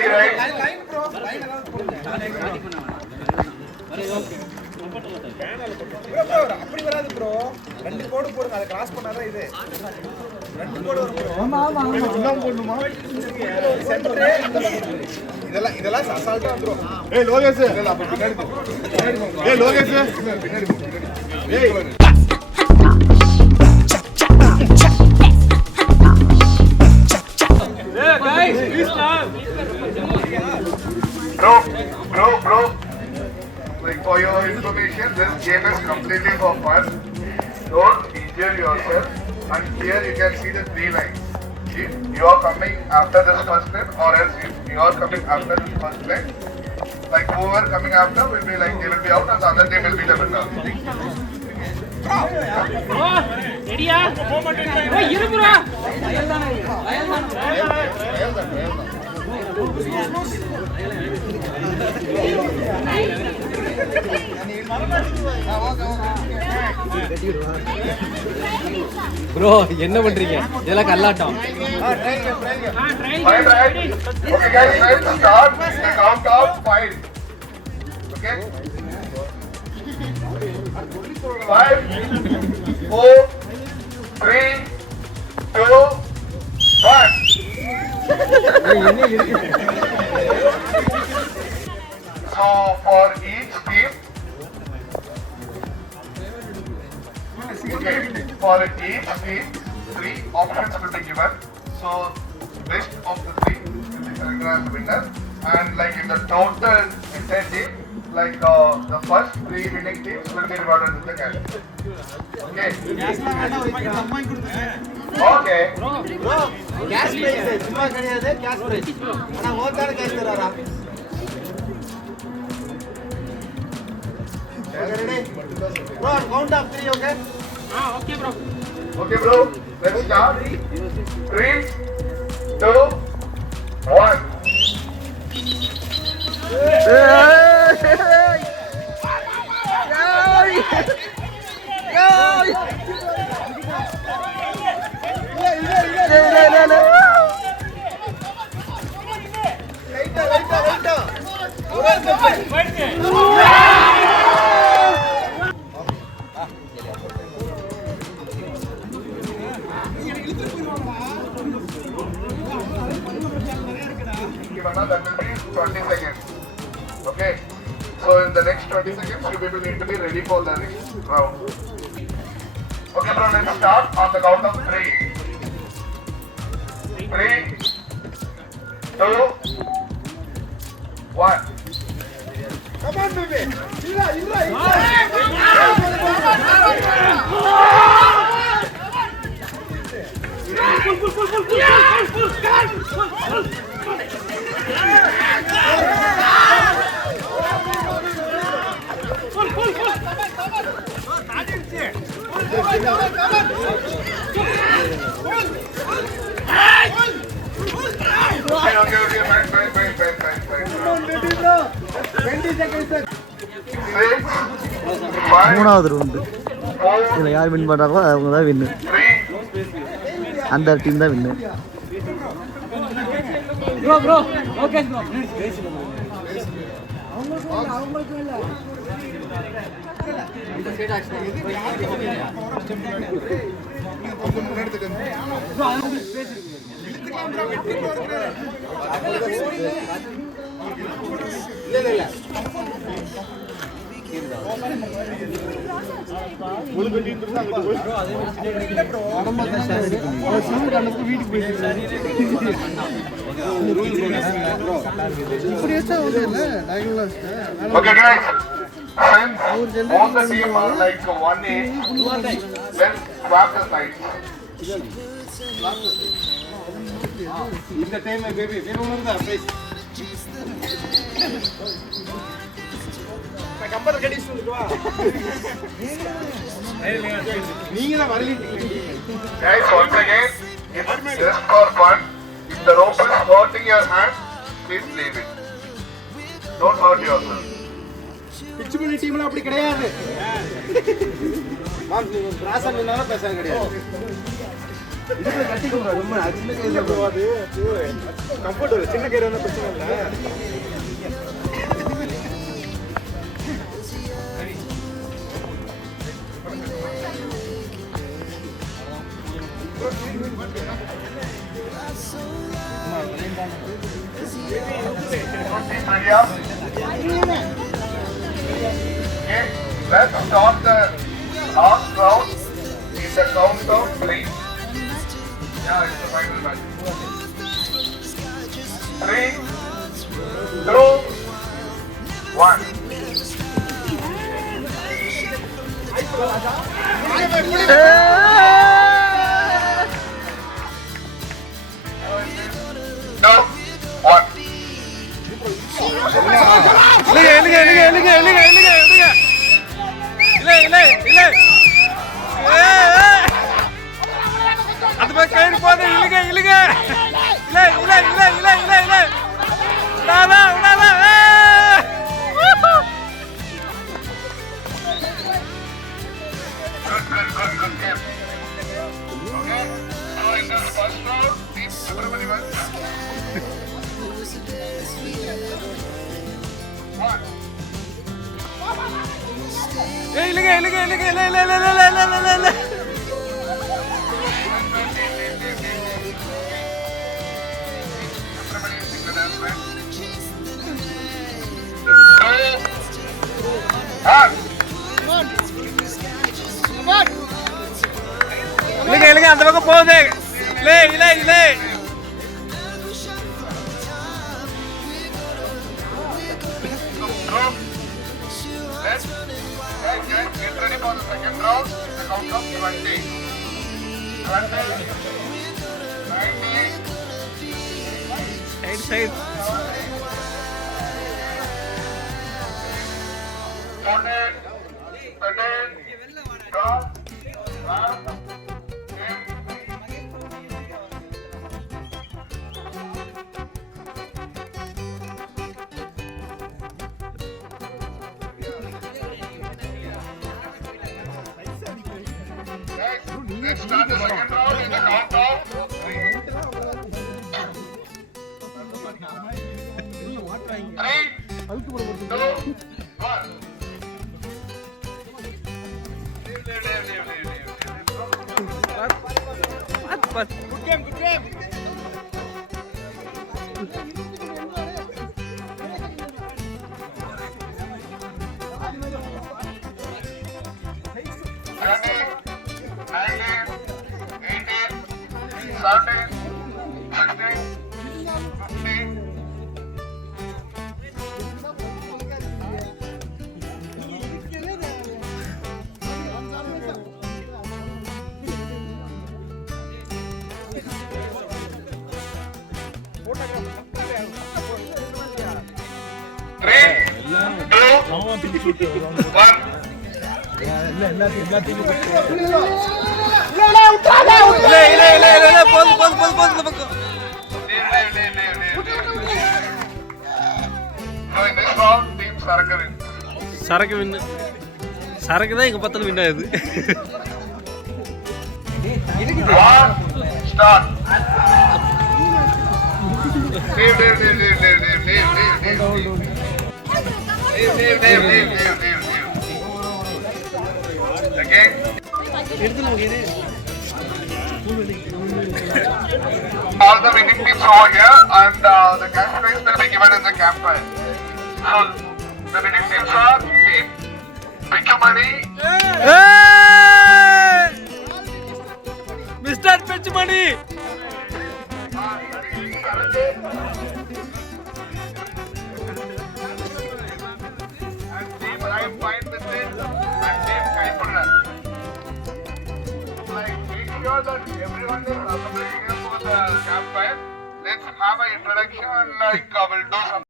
ready, right? Line bro. Line bro, அப்படி வராது bro. ரெண்டு கோடு போடுங்க. அத கிராஸ் பண்ணாதான் இது. ரெண்டு கோடு வரும் bro. ஆமா ஆமா ஆமா. இன்னும் போடணுமா? சென்டர் இதெல்லாம் அசால்ட்டா வந்துரும். ஏய் லோகேஷ் இல்ல அப்ப பின்னாடி போ. ஏய் லோகேஷ் பின்னாடி போ. ஏய் guys, please stop. Bro. Like for your information, this game is completely for fun. Don't injure yourself. And here you can see the 3 lines. If you are coming after this first line, or else if you are coming after this first line, like whoever coming after will be like they will be out, and the other team will be the winner. ரெடியா? ஓ இருபுரா. ப்ரோ என்ன பண்றீங்க? இதெல்லாம் கல்லாட்டம். Fine, right? Okay guys, let's start the countdown. 5. Okay? 5, 4, 3, 2, 1. So for each team, for each team, 3 options will be given. So best of the 3 will be selected as winner, and like in the total entire team, like the first 3 winning teams will be rewarded with the cash. Okay. Okay. bro cash prize சும்மா கிடையாது cash prize انا ஓட்டாட cash தராரா ready bro count of 3 okay okay bro. Okay bro, let's start. 3, 2, 1. That will be 20 seconds. Okay. So in the next 20 seconds, you people need to be ready for the next round. Okay, bro. Let's start on the count of 3. 3, 2, 1. come on baby illa Okay, fine. come on baby bro 20 seconds 6, 5, மூணாவது ரவுண்டு. 4, இதில் யார் வின் பண்ணுறாங்களோ அவங்க தான் வின்னு. 3, அந்த டீம் தான் வின்னு. bro okay bro. அவங்களுக்கு இல்ல இந்த சைடு ஆக்சுவலி இல்ல உங்களுக்கு டீம் இருந்தா அங்க போய் இல்ல bro நம்ம தான் ஷேர் பண்ணி சாமி கண்ணக்கு வீட்டுக்கு போய் ரூல் bro இப்படி ஏச்சா இல்ல diagonal okay guys, since all the team are like 1 age, let's swap the sides. இந்த டைம் பேபி வேணும்னா பிரைஸ் நான் கம்பர் கடிச்சு வந்துடுவா நீங்க தான் வரலீங்க Guys, once again, it's just for fun. If the rope is hurting your hand, please leave it. Don't hurt yourself. Pichumani டீம்ல அப்படி கிடையாது மாம் நீங்க பிராசா நின்னால பேச கிடையாது இதுக்குள்ள கட்டிக்கோங்க ரொம்ப சின்ன கையில போகாது கம்ஃபர்ட் சின்ன கையில ஒன்றும் பிரச்சனை இல்லை Okay, let's start the last round in the countdown 3. Yeah, it's the final match. 3, 2, 1. No, 1. அது போய் கயிறு போது இழுக இழுக இல்லை இல்லை இல்லை இல்லை இல்லை இல்லை விடாதா விடாதா Good game. Okay, so in the first round, team everybody went. 1. இழுக இழுக இழுக இல்லை இல்லை இல்லை இல்லை இல்லை இல்லை இல்லை இழுக இழுக அந்த பக்கம் போகுது இல்லை இல்லை இல்லை Get ready for the second round. The count of 20. 20, 19, சைடு 14, 13, 12, 11, 8. Let's start the second round in the count of 3. 3, 2, 1. Good game, good game. சரக்கு வின்னு சரக்கு தான் எங்க பார்த்தாலும் வின் ஆகுது All the winning teams over here, and the cash prize will be given in the campfire. So the winning teams are Team Pichumani, Mr.pichumani. and Team I am fine with it, and Team Kaipurna. Like, make sure that everyone is assembling here for the campfire. Let's have an introduction, like we'll do some